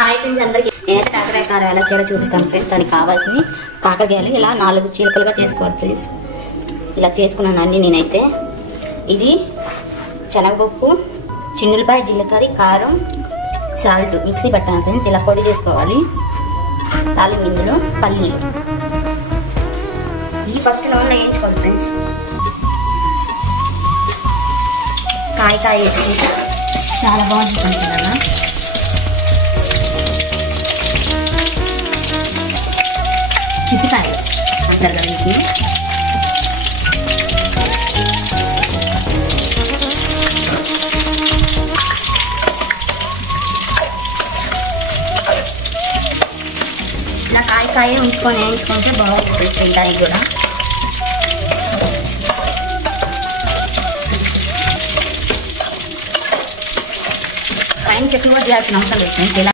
Hi friends అందరికీ నేనైతే కాకరకాయ కారం ఎలా చేయాలో చూపిస్తాను ఫ్రెండ్స్. దానికి కావాల్సిన కాకరకాయలు ఇలా 4 చీలికలుగా చేసుకోవాలి ఫ్రెండ్స్. ఇలా చేసుకున్నాను అన్ని నేనైతే. ఇది శనగపప్పు, చిన్నులపాయ, జీలకర్ర, కారం, సాల్ట్ మిక్సీ పట్టాను ఫ్రెండ్స్. ఇలా పొడి చేసుకోవాలి. తాలింపు ఇందులో పల్లీలు ఇది ఫస్ట్ నూనెలో వేయించుకోవాలి ఫ్రెండ్స్. కాయ వేసి చాలా బాగుంటుంది కదా. చిట్టికాయలు అంటారు కదా వీటిని. ఇలా కాయ ఉంచుకొని వేయించుకుంటే బాగుంటుంది తింటానికి కూడా. పైన చెట్టు కూడా చేయాల్సిన అవసరం లేదు.